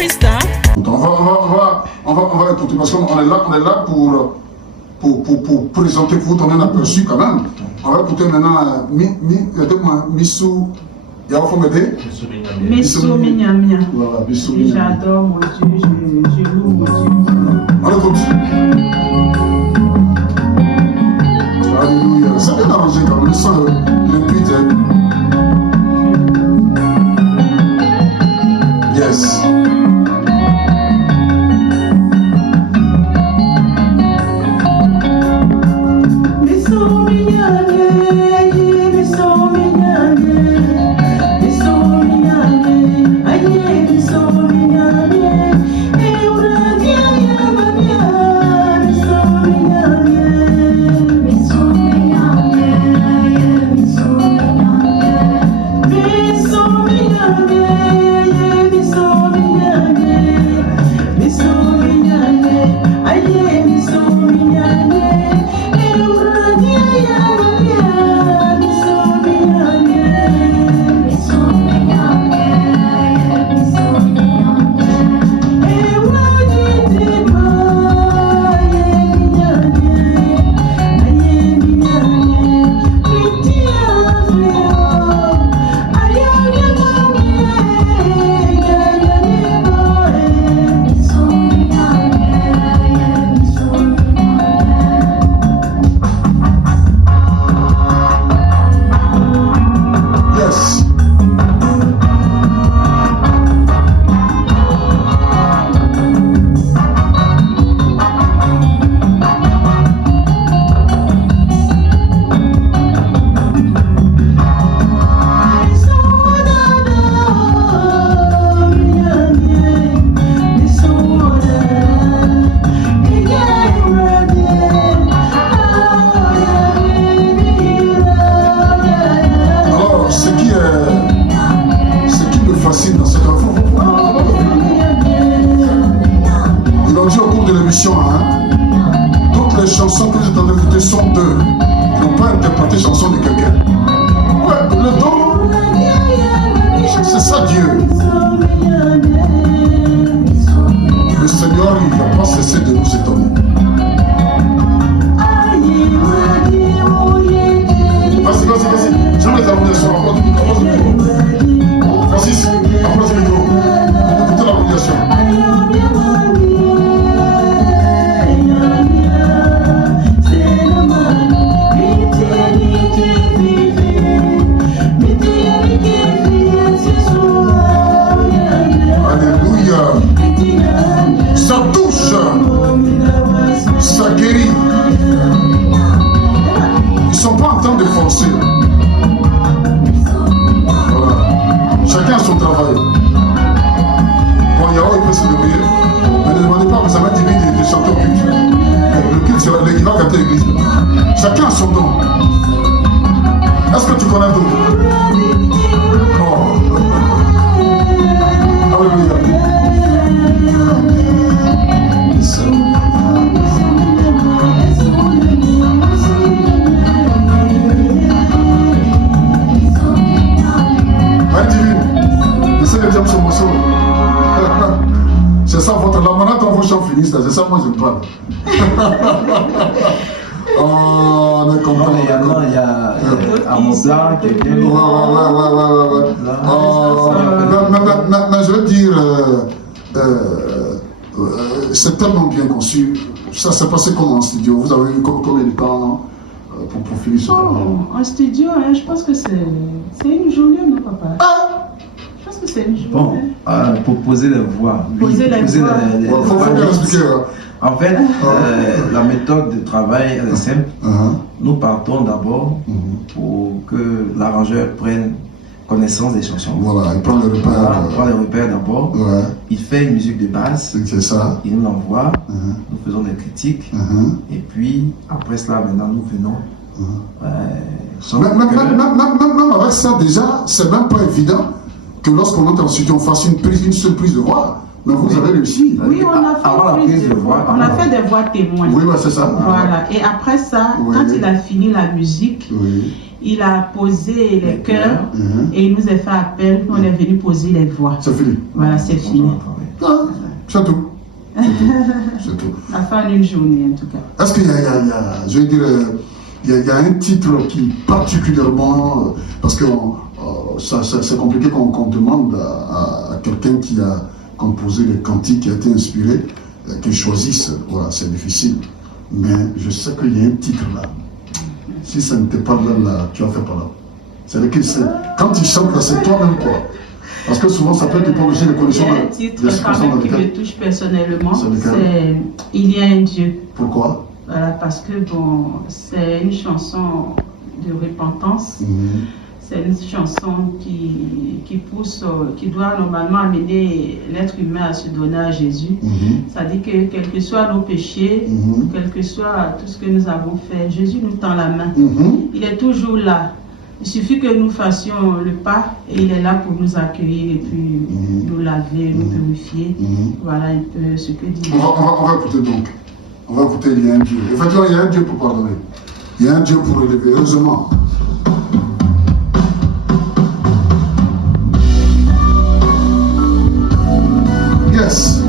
Krista. On va écouter parce qu'on est là pour présenter, pour vous donner un aperçu quand même. On va écouter maintenant Missou. Il faut m'aider. Missou Mignamia. Voilà, Missou Mignamia. J'adore mon Dieu, je loue mon Dieu. On écoute. Alléluia. C'est bien arrangé quand même, sans le beat. Yes. Toutes les chansons que vous êtes en train d'écouter sont d'eux. Ils n'ont pas interprété chansons de quelqu'un. Ouais, le don, c'est ça Dieu. Le Seigneur, il ne va pas cesser de nous étonner. Vas-y. J'aimerais l'harmonisation. Approche le micro. Francis, approche le micro. Écoutez l'harmonisation. Ça touche, ça guérit. Ils ne sont pas en train de forcer. Voilà. Chacun a son travail. Bon, Yahoo, il peut se débrouiller. Mais ne demandez pas, mais ça va diviser des chanteurs cultes. Le culte, c'est il va gâter l'église. Chacun a son don. Est-ce que tu connais le don? Oh. Alléluia. C'est ça votre la manette en vos chants finissent, c'est ça moi je parle. Oh, on est content. Il y a Armand Blanc qui est bien. Mais je veux dire, c'est tellement bien conçu. Ça s'est passé comment en studio? Vous avez eu combien de temps pour finir ce travail? En studio, hein, je pense que c'est une journée, non papa? Je pense que c'est une journée. Bon, pour poser les voix. Poser les voix. Faut bien expliquer. En fait, la méthode de travail elle est simple. Nous partons d'abord pour que l'arrangeur prenne connaissance des chansons. Voilà, il prend les repères. Voilà, il prend les repères d'abord. Ouais. Il fait une musique de base. C'est ça. Il nous l'envoie. Nous faisons des critiques. Et puis, après cela, maintenant, nous venons. Même avec ça, déjà, c'est même pas évident que lorsqu'on entre en studio, on fasse une seule prise de voix. Mais vous avez réussi. Oui, on a fait avant la prise de voix. On a fait des voix témoins. Oui, c'est ça. Voilà. Et après ça, quand il a fini la musique, il a posé les chœurs et il nous a fait appel. On est venu poser les voix. C'est fini. Voilà, c'est fini. Ah, c'est tout. C'est tout. À fin d'une journée, en tout cas. Est-ce qu'il y a, je veux dire, il y a un titre qui particulièrement, parce que c'est compliqué qu'on demande à quelqu'un qui a composé les cantiques, qui a été inspiré, qu'il choisisse. Voilà, c'est difficile. Mais je sais qu'il y a un titre là. Si ça n'était pas là, tu as fait pas là. C'est-à-dire que quand il chante là, c'est toi-même quoi. Parce que souvent ça peut dépendre aussi des conditions. Il y a un titre quand même qui me touche personnellement, c'est Il y a un Dieu. Pourquoi? Voilà, parce que bon, c'est une chanson de repentance. C'est une chanson qui pousse, qui doit normalement amener l'être humain à se donner à Jésus. Ça dit que quels que soient nos péchés, quel que soit tout ce que nous avons fait, Jésus nous tend la main. Il est toujours là. Il suffit que nous fassions le pas et il est là pour nous accueillir et puis nous laver, nous purifier. Voilà un peu ce que dit. On va écouter donc. On va écouter Il y a un Dieu. Effectivement, il y a un Dieu pour pardonner. Il y a un Dieu pour élever. Heureusement. Yes.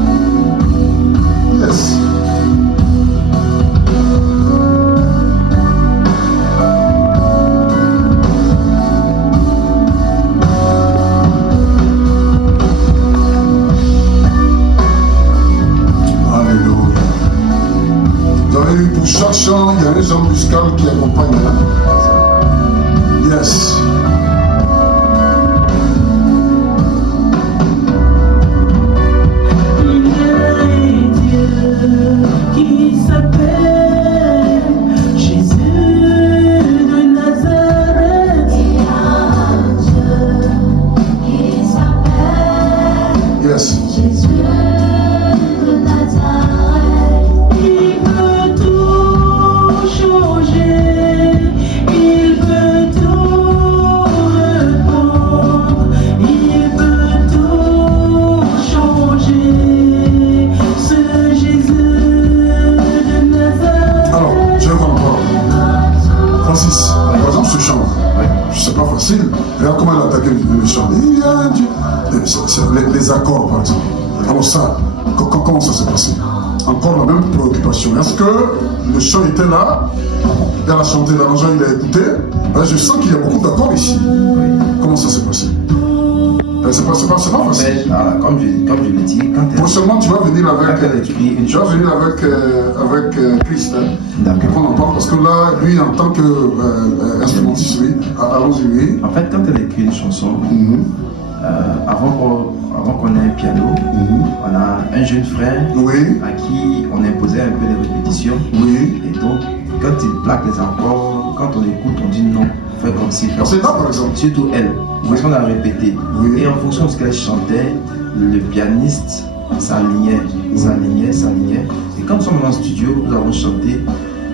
Yes. Pour chaque chant, il y a un genre musical qui accompagne. Yes. Il y a un Dieu qui s'appelle Jésus de Nazareth. Il y a un Dieu qui s'appelle Yes. Regarde comment elle a attaqué le chant. Il y a un Dieu. Les accords, par exemple. Alors ça, comment ça s'est passé? Encore la même préoccupation. Est-ce que le chant était là? Elle a chanté, l'arrangeur il a écouté. Ben, je sens qu'il y a beaucoup d'accords ici. Comment ça s'est passé? Ben, c'est pas facile. Comme je l'ai dit, quand elle... Prochainement, tu vas venir avec Christ. On en parle parce que là, lui, en tant qu'instrumentiste, oui, allons-y, oui. En fait, quand elle écrit une chanson, avant qu'on ait un piano, on a un jeune frère à qui on imposait un peu des répétitions. Et donc, quand il plaque les accords, quand on écoute, on dit non, fais comme si. C'est là, par exemple. Surtout elle, parce qu'on a répété. Et en fonction de ce qu'elle chantait, le pianiste s'alignait. Et quand nous sommes dans le studio, nous avons chanté,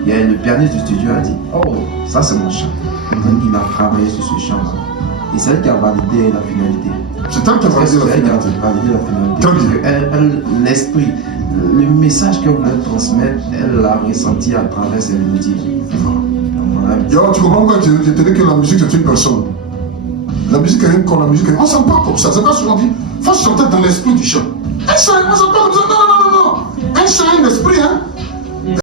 et le pianiste du studio a dit, oh, ça c'est mon chant. Donc il a travaillé sur ce chant. Et c'est elle qui a validé la finalité. C'est elle qui a validé la finalité. Parce que l'esprit, le message qu'elle voulait transmettre, elle l'a ressenti à travers ses mélodies. Yo, tu comprends pourquoi je te dis que la musique c'est une personne. La musique est un corps, la musique est... On ne sent pas comme ça. C'est pas souvent dit. Il faut chanter dans l'esprit du chant. Un chant, on ne sent pas comme ça. Non. Un chant, un esprit, hein.